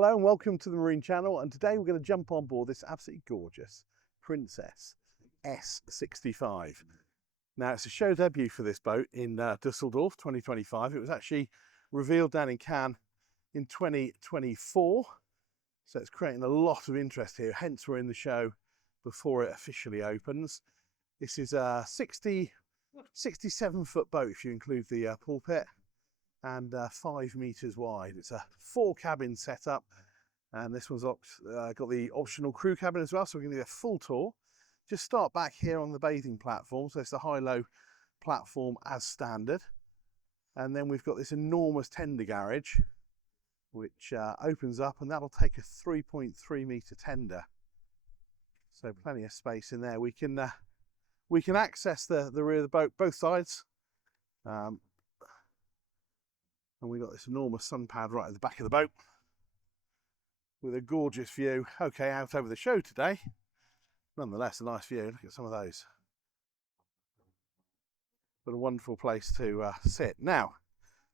Hello and welcome to the Marine Channel, and today we're going to jump on board this absolutely gorgeous Princess S65. Now it's a show debut for this boat in Dusseldorf 2025. It was actually revealed down in Cannes in 2024, so it's creating a lot of interest here, hence we're in the show before it officially opens. This is a 67 foot boat if you include the pulpit, and 5 meters wide. It's a 4 cabin setup, and this one's got the optional crew cabin as well, so we're going to do a full tour. Just start back here on the bathing platform, so it's the high-low platform as standard, and then we've got this enormous tender garage which opens up, and that'll take a 3.3 meter tender, so plenty of space in there. We can access the rear of the boat both sides. And we've got this enormous sun pad right at the back of the boat with a gorgeous view. Okay, out over the show today. Nonetheless, a nice view. Look at some of those. What a wonderful place to sit. Now,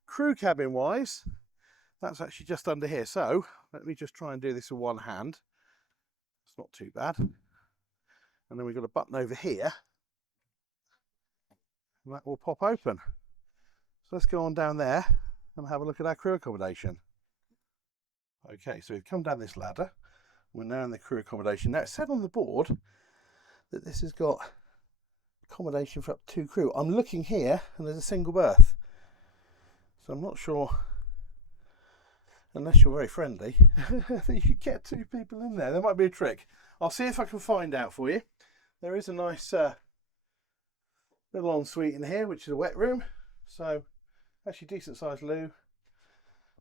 crew cabin wise, that's actually just under here. So let me just try and do this with one hand. It's not too bad. And then we've got a button over here, and that will pop open. So let's go on down there and have a look at our crew accommodation. Okay, so we've come down this ladder. We're now in the crew accommodation. Now it said on the board that this has got accommodation for up to 2 crew. I'm looking here and there's a single berth. So I'm not sure, unless you're very friendly, that you could get 2 people in there. There might be a trick. I'll see if I can find out for you. There is a nice little ensuite in here, which is a wet room. So actually decent sized loo,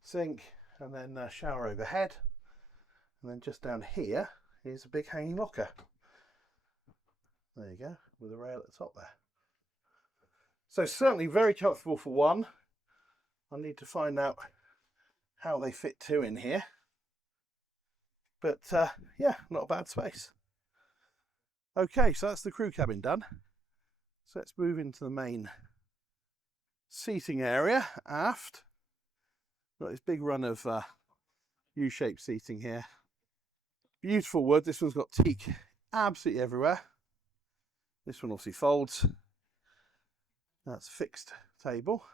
sink, and then a shower overhead. And then just down here is a big hanging locker. There you go, with a rail at the top there. So certainly very comfortable for one. I need to find out how they fit 2 in here. But yeah, not a bad space. Okay, so that's the crew cabin done. So let's move into the main seating area aft. Got this big run of U-shaped seating here. Beautiful wood. This one's got teak absolutely everywhere. This one obviously folds. That's a fixed table.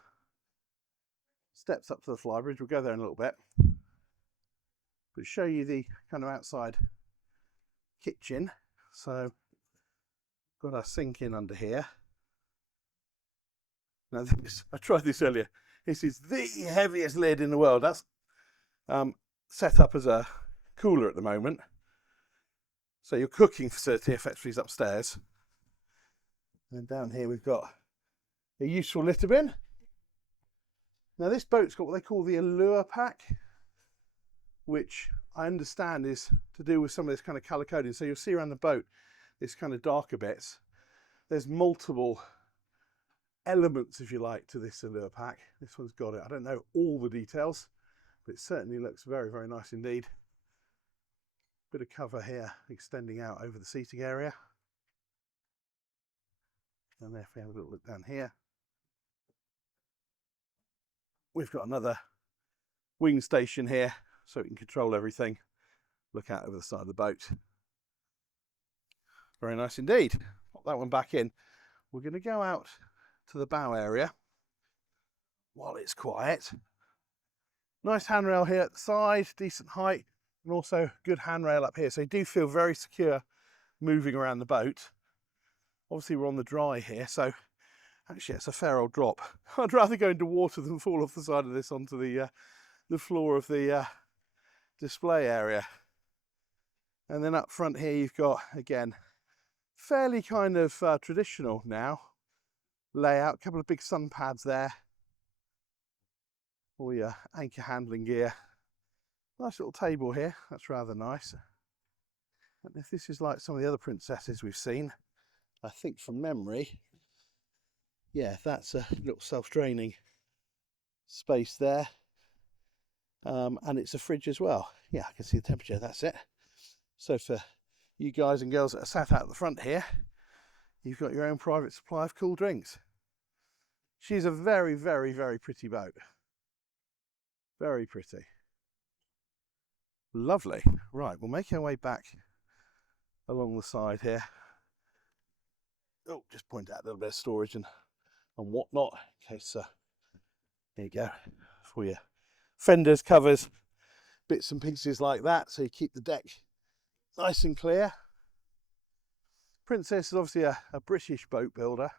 Steps up to the Flybridge. We'll go there in a little bit. But show you the kind of outside kitchen. So got our sink in under here. Now this, I tried this earlier. This is the heaviest lid in the world. That's set up as a cooler at the moment. So your cooking facility effectively is upstairs. And down here we've got a useful litter bin. Now this boat's got what they call the allure pack, which I understand is to do with some of this kind of colour coding. So you'll see around the boat this kind of darker bits. There's multiple elements, if you like, to this allure pack. This one's got it. I don't know all the details, but it certainly looks very, very nice indeed. Bit of cover here extending out over the seating area. And if we have a little look down here, we've got another wing station here, so we can control everything. Look out over the side of the boat. Very nice indeed. Pop that one back in. We're going to go out to the bow area while it's quiet. Nice handrail here at the side, decent height, and also good handrail up here. So you do feel very secure moving around the boat. Obviously we're on the dry here, so actually it's a fair old drop. I'd rather go into water than fall off the side of this onto the floor of the display area. And then up front here you've got, again, fairly kind of traditional now layout. A couple of big sun pads there. All your anchor handling gear. Nice little table here. That's rather nice. And if this is like some of the other Princesses we've seen, I think from memory, yeah, that's a little self-draining space there. And it's a fridge as well. Yeah, I can see the temperature. That's it. So for you guys and girls that are sat out at the front here, you've got your own private supply of cool drinks. She's a very, very, very pretty boat. Very pretty. Lovely. Right, we'll make our way back along the side here. Oh, just point out a little bit of storage and whatnot in case, there you go, for your fenders, covers, bits and pieces like that, so you keep the deck nice and clear. Princess is obviously a British boat builder,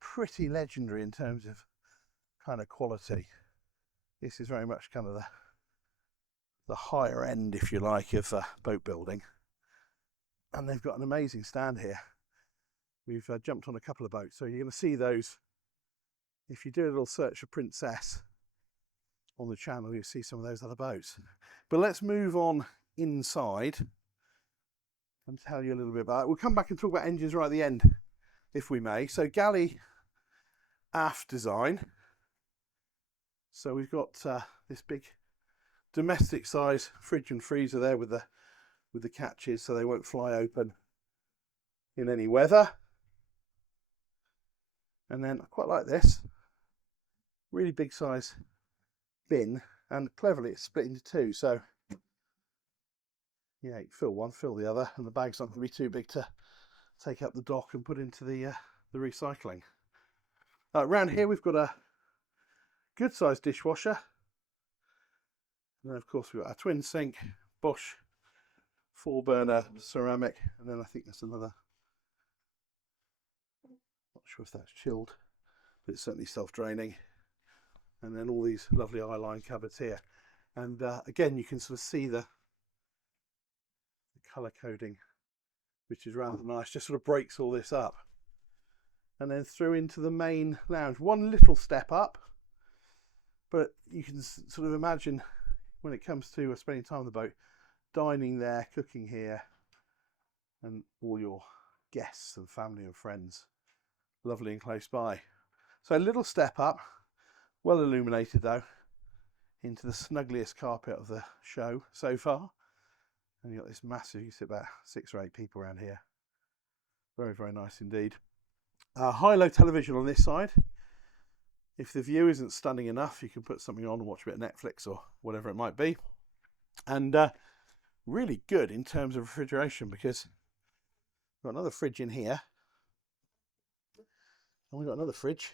pretty legendary in terms of kind of quality. This is very much kind of the higher end, if you like, of boat building. And they've got an amazing stand here. We've jumped on a couple of boats, so you're going to see those. If you do a little search for Princess on the channel, you'll see some of those other boats. But let's move on inside and tell you a little bit about it. We'll come back and talk about engines right at the end, if we may. So galley aft design. So we've got this big domestic size fridge and freezer there with the catches so they won't fly open in any weather. And then I quite like this, really big size bin, and cleverly it's split into two, so yeah, you fill one, fill the other, and the bag's not going to be too big to take up the dock and put into the recycling. Around here we've got a good sized dishwasher, and then of course we've got our twin sink, Bosch 4-burner ceramic, and then I think there's another, not sure if that's chilled, but it's certainly self-draining. And then all these lovely eyeline cupboards here, and again you can sort of see the colour coding, which is rather nice, just sort of breaks all this up. And then through into the main lounge, one little step up, but you can sort of imagine when it comes to spending time on the boat, dining there, cooking here, and all your guests and family and friends lovely and close by. So a little step up, well illuminated though, into the snuggliest carpet of the show so far. And you've got this massive, you sit about 6 or 8 people around here. Very, very nice indeed. High-low television on this side. If the view isn't stunning enough, you can put something on and watch a bit of Netflix or whatever it might be. And really good in terms of refrigeration, because we've got another fridge in here. And we've got another fridge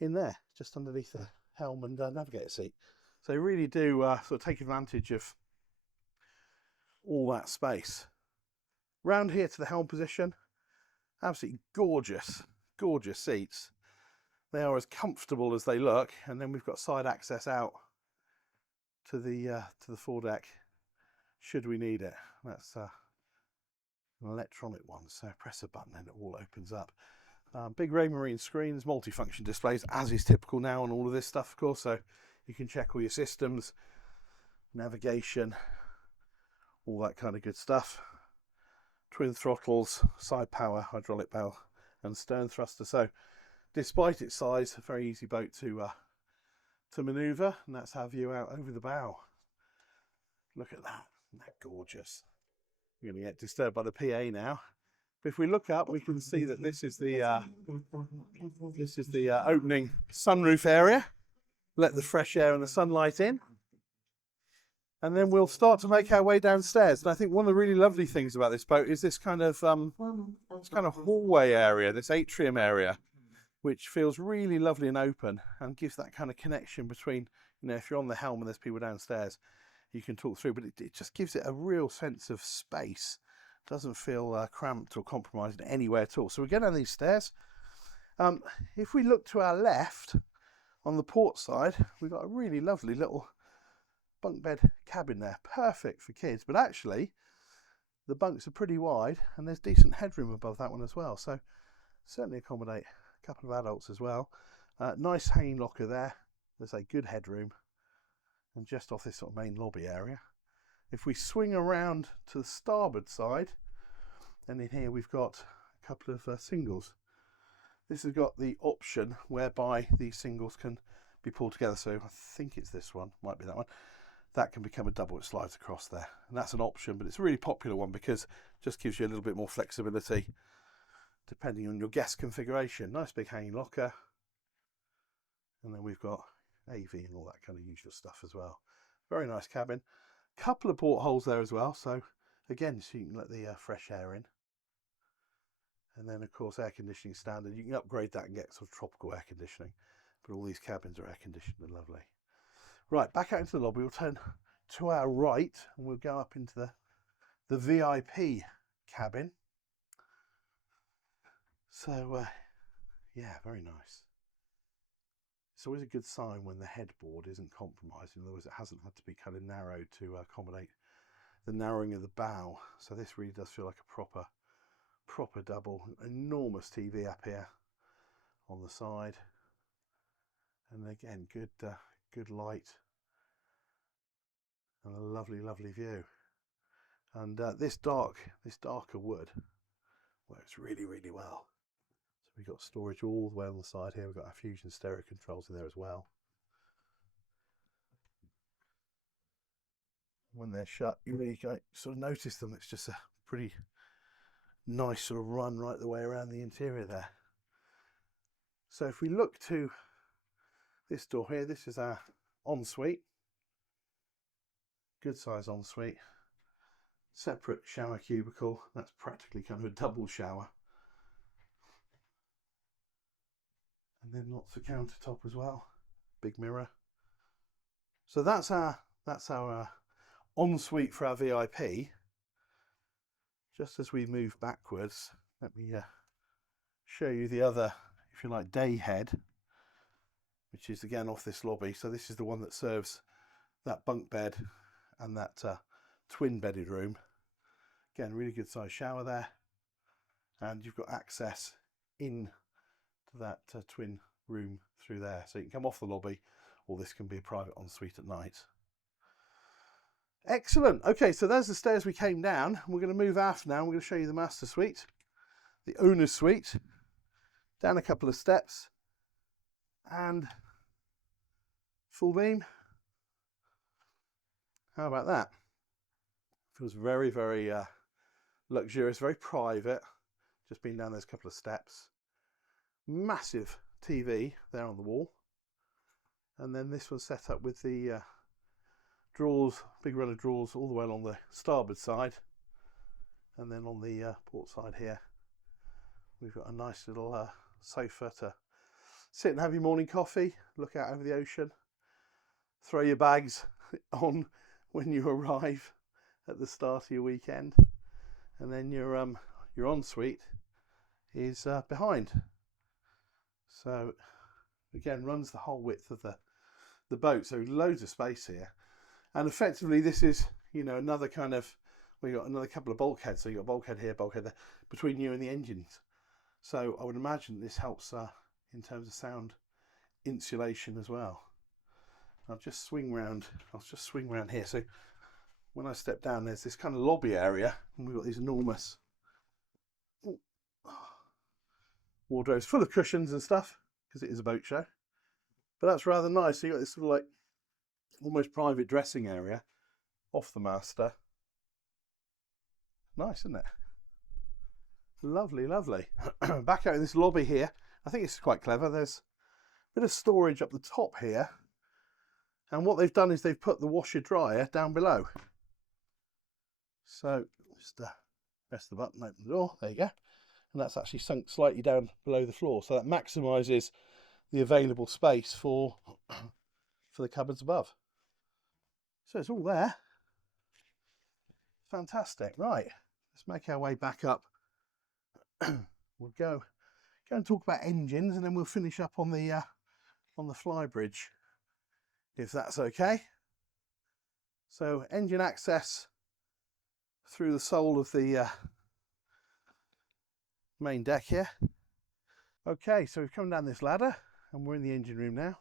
in there, just underneath the helm and navigator seat. So they really do sort of take advantage of all that space. Round here to the helm position, absolutely gorgeous, gorgeous seats. They are as comfortable as they look, and then we've got side access out to the foredeck should we need it. That's an electronic one, so press a button and it all opens up. Big Raymarine screens, multifunction displays, as is typical now on all of this stuff, of course, so you can check all your systems, navigation, all that kind of good stuff. Twin throttles, side power, hydraulic bell, and stern thruster. So despite its size, a very easy boat to manoeuvre, and that's our view out over the bow. Look at that, isn't that gorgeous? We're going to get disturbed by the PA now. But if we look up, we can see that this is the opening sunroof area. Let the fresh air and the sunlight in. And then we'll start to make our way downstairs. And I think one of the really lovely things about this boat is this kind of hallway area, this atrium area, which feels really lovely and open and gives that kind of connection between, you know, if you're on the helm and there's people downstairs, you can talk through, but it just gives it a real sense of space. It doesn't feel cramped or compromised in any way at all. So we go down these stairs. If we look to our left, on the port side, we've got a really lovely little bunk bed cabin there, perfect for kids, but actually the bunks are pretty wide and there's decent headroom above that one as well, so certainly accommodate a couple of adults as well. Nice hanging locker there, there's a good headroom, and just off this sort of main lobby area. If we swing around to the starboard side, then in here we've got a couple of singles. This has got the option whereby these singles can be pulled together, so I think it's this one, might be that one. That can become a double, it slides across there, and that's an option, but it's a really popular one because it just gives you a little bit more flexibility depending on your guest configuration. Nice big hanging locker, and then we've got AV and all that kind of usual stuff as well. Very nice cabin. Couple of portholes there as well, so again, so you can let the fresh air in. And then of course air conditioning standard. You can upgrade that and get sort of tropical air conditioning, but all these cabins are air conditioned and lovely. Right, back out into the lobby. We'll turn to our right and we'll go up into the VIP cabin. So yeah, very nice. It's always a good sign when the headboard isn't compromised. In other words, it hasn't had to be kind of narrowed to accommodate the narrowing of the bow. So this really does feel like a proper double. Enormous TV up here on the side, and again good light and a lovely view. And this darker wood works really well. So we've got storage all the way on the side here. We've got our Fusion stereo controls in there as well. When they're shut, you really sort of notice them. It's just a pretty nice sort of run right the way around the interior there. So if we look to this door here, this is our ensuite. Good size ensuite. Separate shower cubicle. That's practically kind of a double shower. And then lots of countertop as well. Big mirror. So that's our ensuite for our VIP. Just as we move backwards, let me show you the other, if you like, day head, which is again off this lobby. So this is the one that serves that bunk bed and that twin bedded room. Again, really good size shower there, and you've got access in to that twin room through there. So you can come off the lobby, or this can be a private ensuite at night. Excellent. Okay, so there's the stairs we came down. We're going to move aft now. We're going to show you the master suite, the owner's suite. Down a couple of steps and full beam. How about that? Feels very luxurious, very private. Just been down those couple of steps. Massive TV there on the wall. And then this one's set up with the drawers, big row of drawers all the way along the starboard side, and then on the port side here we've got a nice little sofa to sit and have your morning coffee, look out over the ocean, throw your bags on when you arrive at the start of your weekend, and then your ensuite is behind. So again, runs the whole width of the boat, so loads of space here. And effectively, this is, you know, another kind of, we got another couple of bulkheads. So you got bulkhead here, bulkhead there, between you and the engines. So I would imagine this helps in terms of sound insulation as well. I'll just swing round. I'll just swing round here. So when I step down, there's this kind of lobby area, and we've got these enormous wardrobes full of cushions and stuff, because it is a boat show. But that's rather nice. So you got this sort of like almost private dressing area off the master. Nice, isn't it? Lovely. Back out in this lobby here, I think it's quite clever. There's a bit of storage up the top here, and what they've done is they've put the washer dryer down below. So just press the button, open the door, there you go, and that's actually sunk slightly down below the floor, so that maximises the available space for the cupboards above. So it's all there. Fantastic. Right, let's make our way back up. We'll go and talk about engines, and then we'll finish up on the Flybridge, if that's okay. So engine access through the sole of the main deck here. Okay, so we've come down this ladder and we're in the engine room now.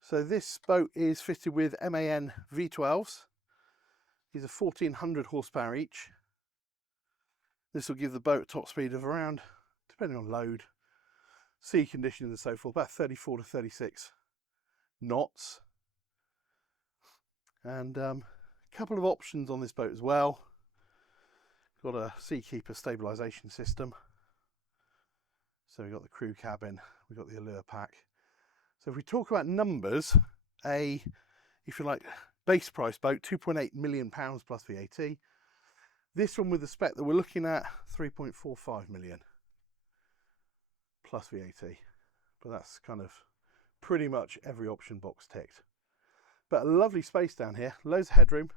So this boat is fitted with MAN V12s. These are 1400 horsepower each. This will give the boat a top speed of around, depending on load, sea conditions and so forth, about 34 to 36 knots. And a couple of options on this boat as well. Got a Seakeeper stabilisation system. So we've got the crew cabin, we've got the allure pack. So if we talk about numbers, if you like, base price boat, £2.8 million plus VAT. This one with the spec that we're looking at, 3.45 million plus VAT. But that's kind of pretty much every option box ticked. But a lovely space down here, loads of headroom.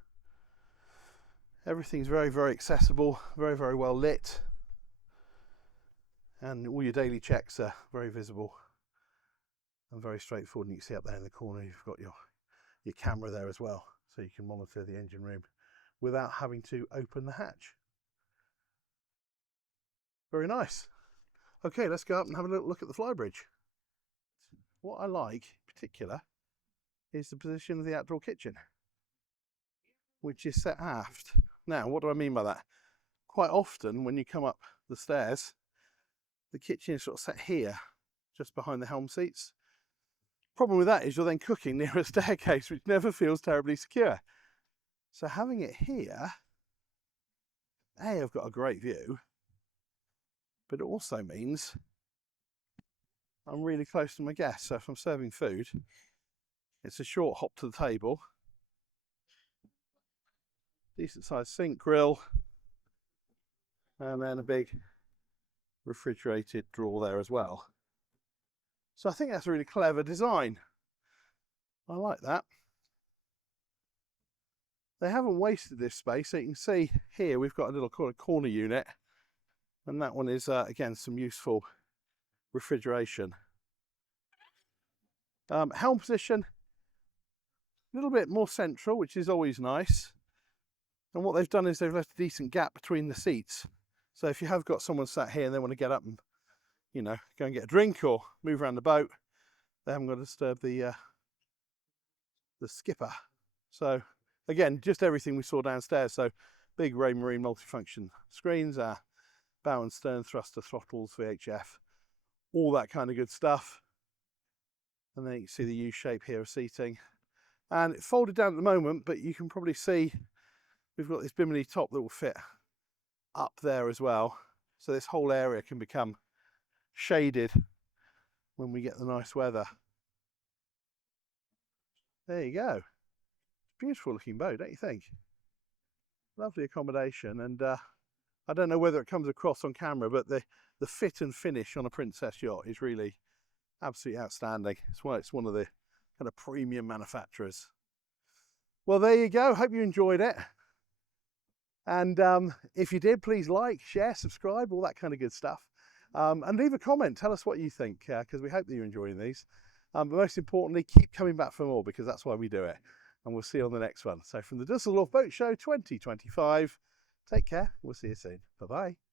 Everything's very, very accessible, very, very well lit. And all your daily checks are very visible and very straightforward. And you can see up there in the corner, you've got your camera there as well. So you can monitor the engine room without having to open the hatch. Very nice. Okay, let's go up and have a little look at the Flybridge. What I like in particular is the position of the outdoor kitchen, which is set aft. Now, what do I mean by that? Quite often when you come up the stairs, the kitchen is sort of set here, just behind the helm seats. Problem with that is you're then cooking near a staircase, which never feels terribly secure. So having it here, A, I've got a great view, but it also means I'm really close to my guests. So if I'm serving food, it's a short hop to the table. Decent sized sink, grill, and then a big refrigerated drawer there as well. So I think that's a really clever design. I like that. They haven't wasted this space. So you can see here we've got a little corner unit, and that one is again some useful refrigeration. Helm position, a little bit more central, which is always nice. And what they've done is they've left a decent gap between the seats. So if you have got someone sat here and they want to get up and, you know, go and get a drink or move around the boat, they haven't got to disturb the skipper. So again, just everything we saw downstairs. So big Raymarine multifunction screens, bow and stern thruster throttles, VHF, all that kind of good stuff. And then you can see the U shape here of seating. And it's folded down at the moment, but you can probably see we've got this bimini top that will fit up there as well. So this whole area can become shaded when we get the nice weather. There you go. Beautiful looking boat, don't you think? Lovely accommodation, and I don't know whether it comes across on camera, but the fit and finish on a Princess yacht is really absolutely outstanding. It's one of the kind of premium manufacturers. Well, there you go. Hope you enjoyed it. And if you did, please like, share, subscribe, all that kind of good stuff. And leave a comment. Tell us what you think, because we hope that you're enjoying these. But most importantly, keep coming back for more, because that's why we do it. And we'll see you on the next one. So from the Dusseldorf Boat Show 2025, take care. We'll see you soon. Bye-bye.